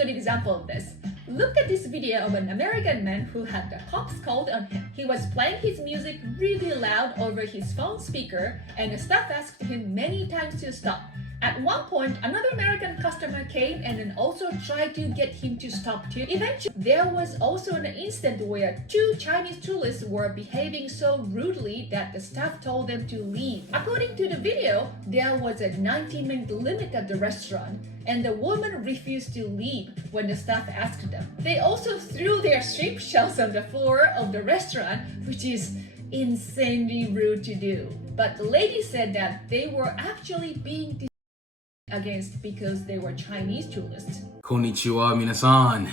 good example of this. Look at this video of an American man who had the cops called on him. He was playing his music really loud over his phone speaker, and the staff asked him many times to stop. At one point, another American customer came and then also tried to get him to stop too. Eventually, there was also an incident where two Chinese tourists were behaving so rudely that the staff told them to leave. According to the video, there was a 90-minute limit at the restaurant, and the woman refused to leave when the staff asked them. They also threw their shrimp shells on the floor of the restaurant, which is insanely rude to do. But the lady said that they were actually being against because they were Chinese tourists. Konnichiwa minasan,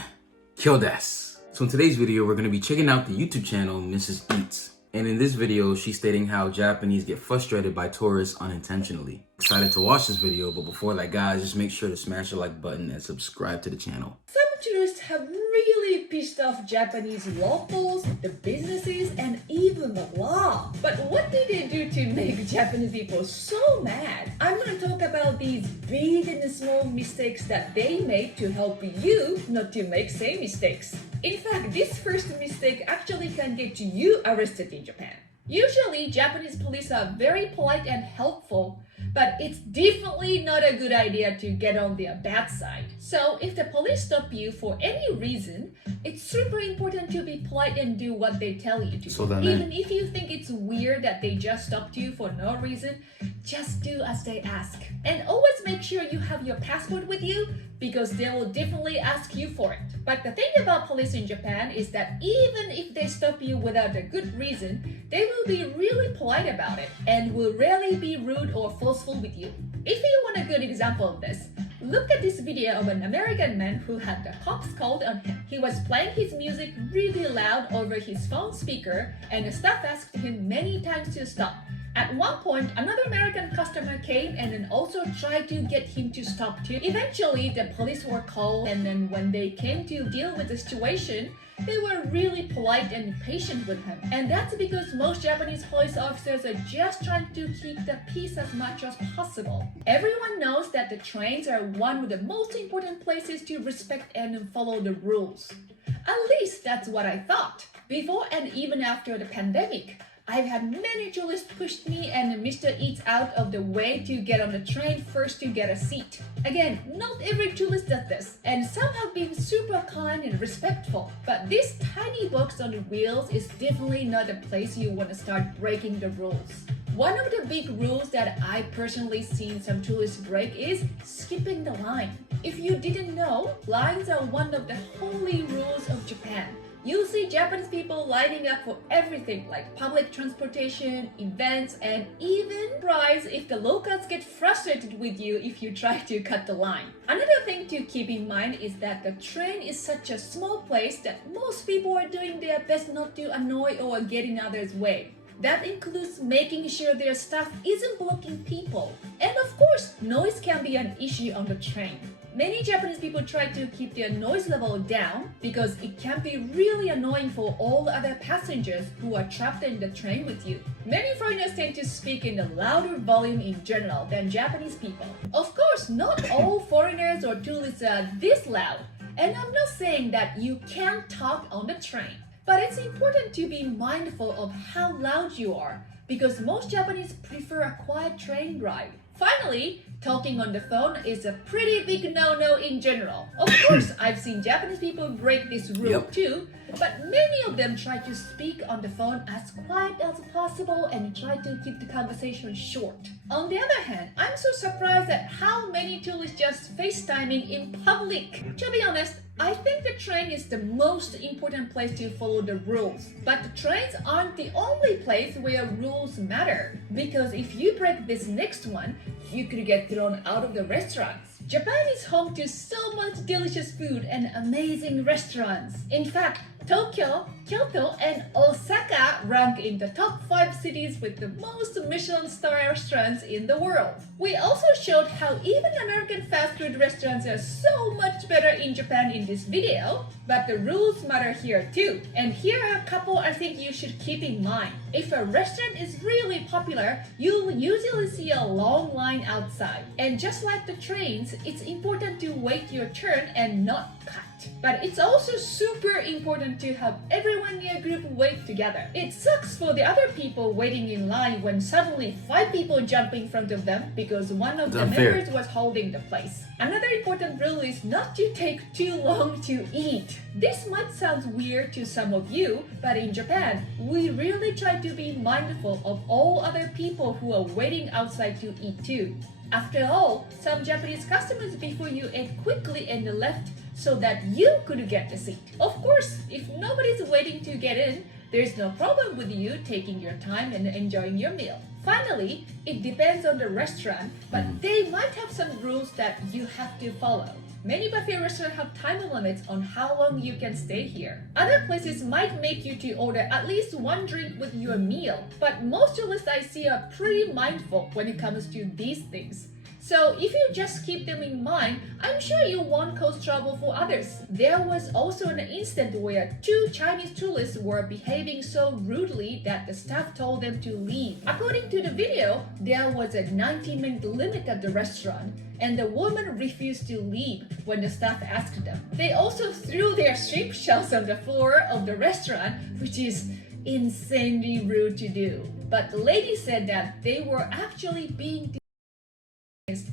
Kyo desu. So in today's video, we're going to be checking out the YouTube channel Mrs. Eats. And in this video, she's stating how Japanese get frustrated by tourists unintentionally. Excited to watch this video, but before that, guys, just make sure to smash the like button and subscribe to the channel. Some tourists have really pissed off Japanese locals, the businesses, and even the law. But what did they do to make Japanese people so mad? I'm going to talk about these big and small mistakes that they made to help you not to make same mistakes. In fact, this first mistake actually can get you arrested in Japan. Usually, Japanese police are very polite and helpful, but it's definitely not a good idea to get on their bad side. So if the police stop you for any reason, it's super important to be polite and do what they tell you to. Even if you think it's weird that they just stopped you for no reason, just do as they ask. And always make sure you have your passport with you, because they will definitely ask you for it. But the thing about police in Japan is that even if they stop you without a good reason, they will be really polite about it and will rarely be rude or forceful with you. If you want a good example of this, look at this video of an American man who had the cops called on him. He was playing his music really loud over his phone speaker, and the staff asked him many times to stop. At one point, another American customer came and then also tried to get him to stop too. Eventually, the police were called, and then when they came to deal with the situation, they were really polite and patient with him. And that's because most Japanese police officers are just trying to keep the peace as much as possible. Everyone knows that the trains are one of the most important places to respect and follow the rules. At least that's what I thought. Before and even after the pandemic, I've had many tourists push me and Mr. Eats out of the way to get on the train first to get a seat. Again, not every tourist does this, and some have been super kind and respectful. But this tiny box on wheels is definitely not a place you want to start breaking the rules. One of the big rules that I personally seen some tourists break is skipping the line. If you didn't know, lines are one of the holy rules of Japan. You'll see Japanese people lining up for everything like public transportation, events, and even surprise if the locals get frustrated with you if you try to cut the line. Another thing to keep in mind is that the train is such a small place that most people are doing their best not to annoy or get in others' way. That includes making sure their staff isn't blocking people. And of course, noise can be an issue on the train. Many Japanese people try to keep their noise level down because it can be really annoying for all the other passengers who are trapped in the train with you. Many foreigners tend to speak in a louder volume in general than Japanese people. Of course, not all foreigners or tourists are this loud, and I'm not saying that you can't talk on the train. But it's important to be mindful of how loud you are, because most Japanese prefer a quiet train ride. Finally, talking on the phone is a pretty big no-no in general. Of course, I've seen Japanese people break this rule too, but many of them try to speak on the phone as quiet as possible and try to keep the conversation short. On the other hand, I'm so surprised at how many tourists just FaceTiming in public. To be honest, I think the train is the most important place to follow the rules. But the trains aren't the only place where rules matter. Because if you break this next one, you could get thrown out of the restaurants. Japan is home to so much delicious food and amazing restaurants. In fact, Tokyo, Kyoto, and Osaka rank in the top 5 cities with the most Michelin star restaurants in the world. We also showed how even American fast food restaurants are so much better in Japan in this video, but the rules matter here too. And here are a couple I think you should keep in mind. If a restaurant is really popular, you'll usually see a long line outside. And just like the trains, it's important to wait your turn and not cut. But it's also super important to have everyone in your group wait together. It sucks for the other people waiting in line when suddenly 5 people jump in front of them because one of the members was holding the place. Another important rule is not to take too long to eat. This might sound weird to some of you, but in Japan, we really try to be mindful of all other people who are waiting outside to eat too. After all, some Japanese customers before you ate quickly and left so that you could get the seat. Of course, if nobody's waiting to get in, there's no problem with you taking your time and enjoying your meal. Finally, it depends on the restaurant, but they might have some rules that you have to follow. Many buffet restaurants have time limits on how long you can stay here. Other places might make you to order at least one drink with your meal, but most tourists I see are pretty mindful when it comes to these things. So if you just keep them in mind, I'm sure you won't cause trouble for others. There was also an incident where 2 Chinese tourists were behaving so rudely that the staff told them to leave. According to the video, there was a 90-minute limit at the restaurant, and the woman refused to leave when the staff asked them. They also threw their shrimp shells on the floor of the restaurant, which is insanely rude to do. But the lady said that they were actually being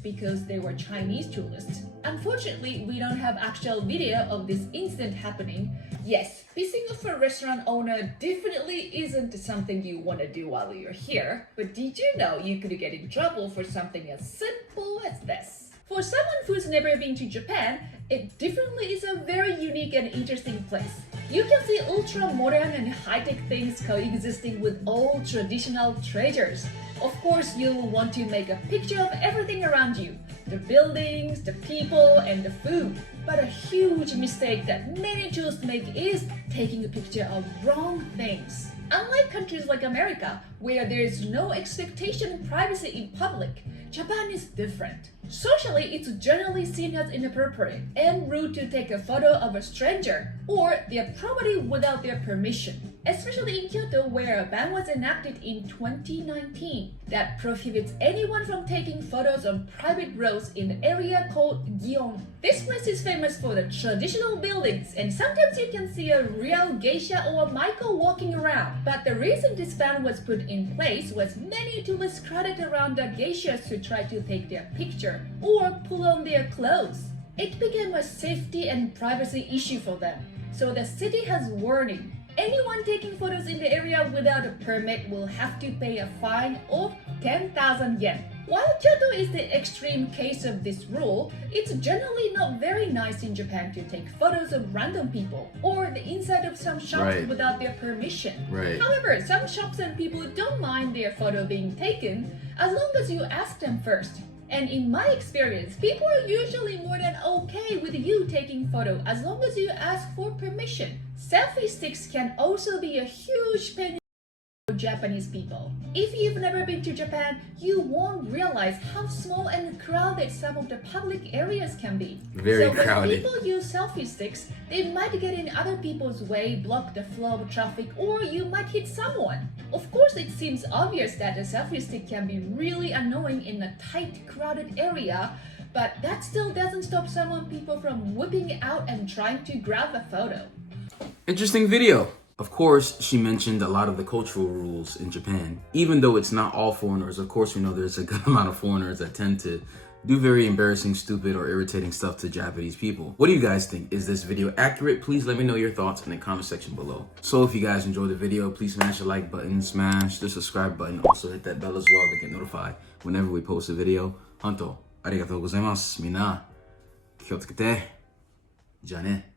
because they were Chinese tourists. Unfortunately, we don't have actual video of this incident happening. Yes, pissing off a restaurant owner definitely isn't something you want to do while you're here, but did you know you could get in trouble for something as simple as this? For someone who's never been to Japan, it definitely is a very unique and interesting place. You can see ultra-modern and high-tech things coexisting with old traditional treasures. Of course, you'll want to make a picture of everything around you, the buildings, the people, and the food. But a huge mistake that many tourists make is taking a picture of wrong things. Unlike countries like America, where there is no expectation of privacy in public, Japan is different. Socially, it's generally seen as inappropriate and rude to take a photo of a stranger or their property without their permission. Especially in Kyoto, where a ban was enacted in 2019 that prohibits anyone from taking photos on private roads in the area called Gion. This place is famous for the traditional buildings, and sometimes you can see a real geisha or a Michael walking around. But the reason this ban was put in place was many tourists crowded around the geishas to try to take their picture or pull on their clothes. It became a safety and privacy issue for them. So the city has warning. Anyone taking photos in the area without a permit will have to pay a fine of 10,000 yen. While Kyoto is the extreme case of this rule, it's generally not very nice in Japan to take photos of random people or the inside of some shops without their permission. However, some shops and people don't mind their photo being taken as long as you ask them first. And in my experience, people are usually more than okay with you taking photo as long as you ask for permission. Selfie sticks can also be a huge pain for Japanese people. If you've never been to Japan, you won't realize how small and crowded some of the public areas can be. Very crowded. So when people use selfie sticks, they might get in other people's way, block the flow of traffic, or you might hit someone. Of course, it seems obvious that a selfie stick can be really annoying in a tight, crowded area, but that still doesn't stop some people from whipping it out and trying to grab a photo. Interesting video. Of course, she mentioned a lot of the cultural rules in Japan. Even though it's not all foreigners, of course we know there's a good amount of foreigners that tend to do very embarrassing, stupid, or irritating stuff to Japanese people. What do you guys think? Is this video accurate? Please let me know your thoughts in the comment section below. So if you guys enjoyed the video, please smash the like button, smash the subscribe button, also hit that bell as well to get notified whenever we post a video. Hanto, arigatou gozaimasu. Mina, 気をつけて。じゃあね。